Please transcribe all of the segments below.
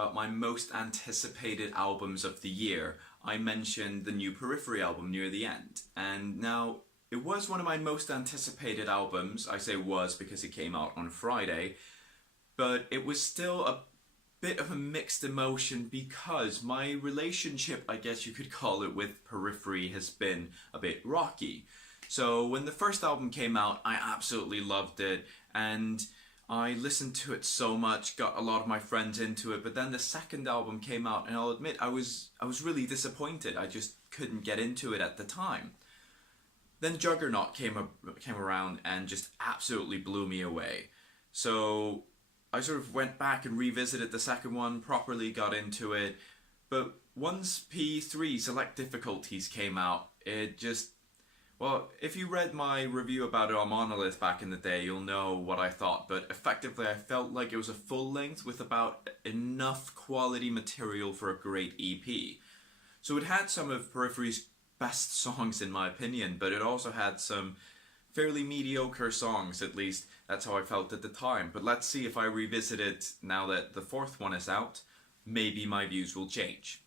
about my most anticipated albums of the year, I mentioned the new Periphery album near the end. And now, it was one of my most anticipated albums. I say was because it came out on Friday, but it was still a bit of a mixed emotion because my relationship, I guess you could call it, with Periphery has been a bit rocky. So when the first album came out, I absolutely loved it, and I listened to it so much, got a lot of my friends into it, but then the second album came out, and I'll admit I was really disappointed. I just couldn't get into it at the time. Then Juggernaut came around and just absolutely blew me away. So I sort of went back and revisited the second one, properly got into it, but once P3 Select Difficulties came out, it just, well, if you read my review about it on Monolith back in the day, you'll know what I thought, but effectively I felt like it was a full length with about enough quality material for a great EP. So it had some of Periphery's best songs in my opinion, but it also had some fairly mediocre songs, at least that's how I felt at the time. But let's see if I revisit it now that the fourth one is out, maybe my views will change.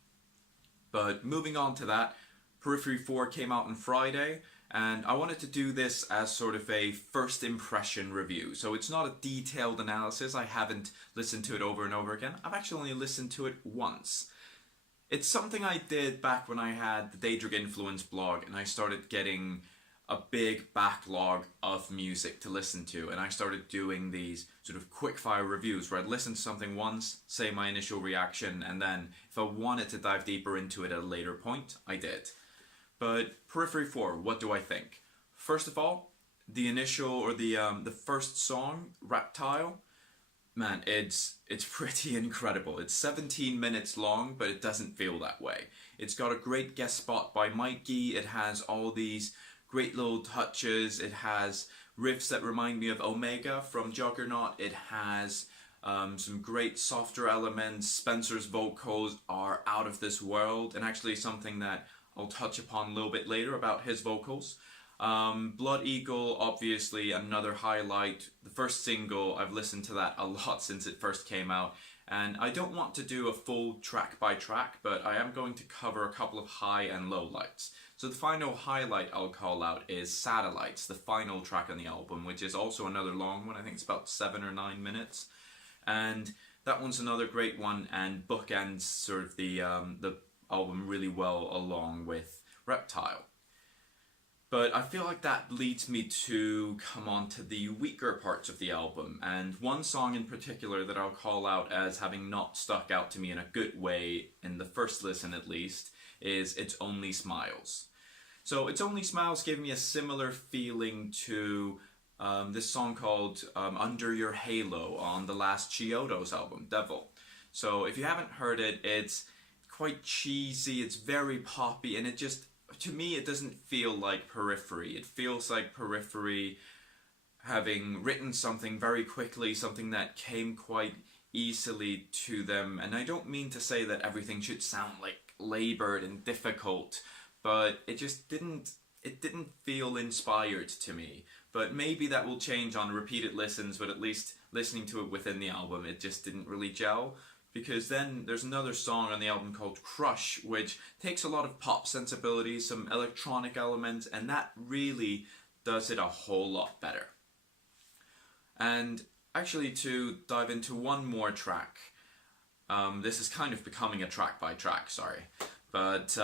But moving on to that, Periphery 4 came out on Friday, and I wanted to do this as sort of a first impression review. So it's not a detailed analysis, I haven't listened to it over and over again, I've actually only listened to it once. It's something I did back when I had the Daedric Influence blog and I started getting a big backlog of music to listen to, and I started doing these sort of quickfire reviews where I'd listen to something once, say my initial reaction, and then if I wanted to dive deeper into it at a later point, I did. But Periphery 4, what do I think? First of all, the initial, or the first song, Reptile, man, it's pretty incredible. It's 17 minutes long, but it doesn't feel that way. It's got a great guest spot by Mikey, it has all these great little touches, it has riffs that remind me of Omega from Juggernaut, it has some great softer elements. Spencer's vocals are out of this world, and actually something that I'll touch upon a little bit later about his vocals. Blood Eagle, obviously another highlight. The first single, I've listened to that a lot since it first came out, and I don't want to do a full track by track, but I am going to cover a couple of high and low lights. So the final highlight I'll call out is Satellites, the final track on the album, which is also another long one. I think it's about 7 or 9 minutes, and that one's another great one and bookends sort of the album really well along with Reptile. But I feel like that leads me to come on to the weaker parts of the album, and one song in particular that I'll call out as having not stuck out to me in a good way, in the first listen at least, is It's Only Smiles. So It's Only Smiles gave me a similar feeling to this song called Under Your Halo on the last Chiodo's album, Devil. So if you haven't heard it, it's quite cheesy, it's very poppy, and it just, to me, it doesn't feel like Periphery. It feels like Periphery having written something very quickly, something that came quite easily to them. And I don't mean to say that everything should sound like labored and difficult, but it just didn't feel inspired to me. But maybe that will change on repeated listens, but at least listening to it within the album, it just didn't really gel. Because then there's another song on the album called Crush, which takes a lot of pop sensibilities, some electronic elements, and that really does it a whole lot better. And actually, to dive into one more track, this is kind of becoming a track by track, sorry, but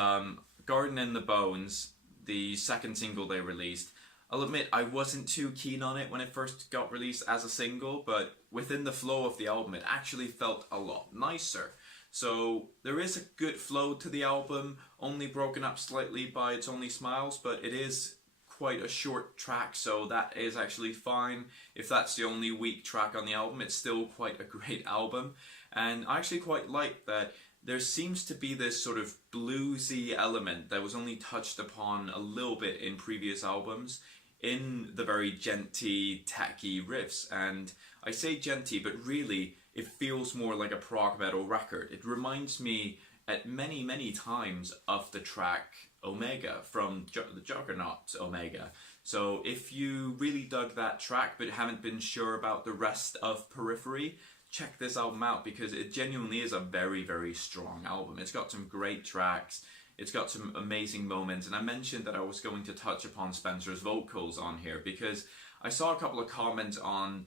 Garden in the Bones, the second single they released, I'll admit I wasn't too keen on it when it first got released as a single, but within the flow of the album it actually felt a lot nicer. So there is a good flow to the album, only broken up slightly by It's Only Smiles, but it is quite a short track, so that is actually fine. If that's the only weak track on the album, it's still quite a great album. And I actually quite like that there seems to be this sort of bluesy element that was only touched upon a little bit in previous albums, in the very genty, tacky riffs. And I say genty, but really it feels more like a prog metal record. It reminds me at many times of the track Omega from the Juggernaut Omega. So if you really dug that track but haven't been sure about the rest of Periphery, check this album out because it genuinely is a very, very strong album. It's got some great tracks. It's got some amazing moments. And I mentioned that I was going to touch upon Spencer's vocals on here because I saw a couple of comments on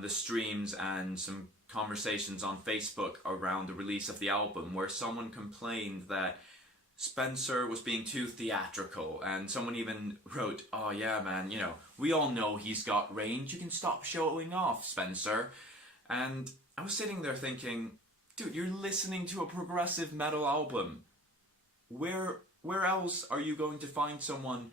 the streams and some conversations on Facebook around the release of the album where someone complained that Spencer was being too theatrical, and someone even wrote, "Oh yeah, man, we all know he's got range. You can stop showing off, Spencer." And I was sitting there thinking, dude, you're listening to a progressive metal album. Where else are you going to find someone,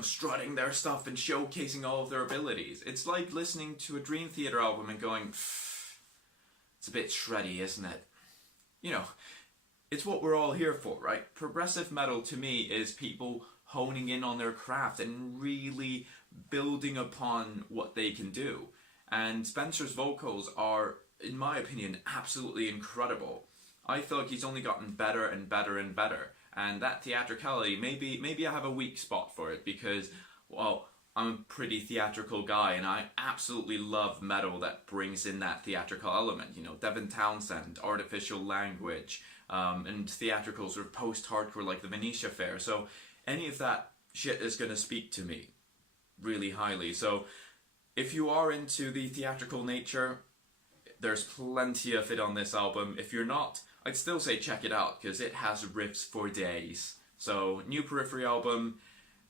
strutting their stuff and showcasing all of their abilities? It's like listening to a Dream Theater album and going, it's a bit shreddy, isn't it? It's what we're all here for, right? Progressive metal to me is people honing in on their craft and really building upon what they can do. And Spencer's vocals are, in my opinion, absolutely incredible. I feel like he's only gotten better and better and better. And that theatricality, maybe I have a weak spot for it because, well, I'm a pretty theatrical guy and I absolutely love metal that brings in that theatrical element. Devin Townsend, Artificial Language, and theatrical sort of post-hardcore like the Venetia Fair. So any of that shit is going to speak to me really highly. So if you are into the theatrical nature, there's plenty of it on this album. If you're not, I'd still say check it out because it has riffs for days. So new Periphery album,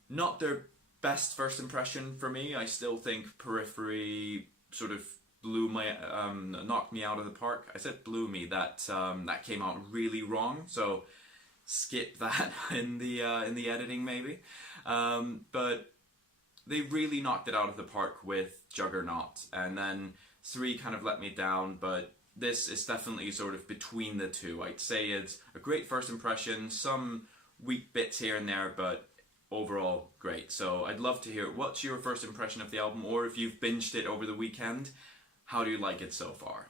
not their best first impression for me. I still think Periphery sort of knocked me out of the park. I said blew me. That came out really wrong. So skip that in the editing maybe. But they really knocked it out of the park with Juggernaut, and then 3 kind of let me down. But this is definitely sort of between the two. I'd say it's a great first impression. Some weak bits here and there, but overall great. So I'd love to hear what's your first impression of the album, or if you've binged it over the weekend, how do you like it so far?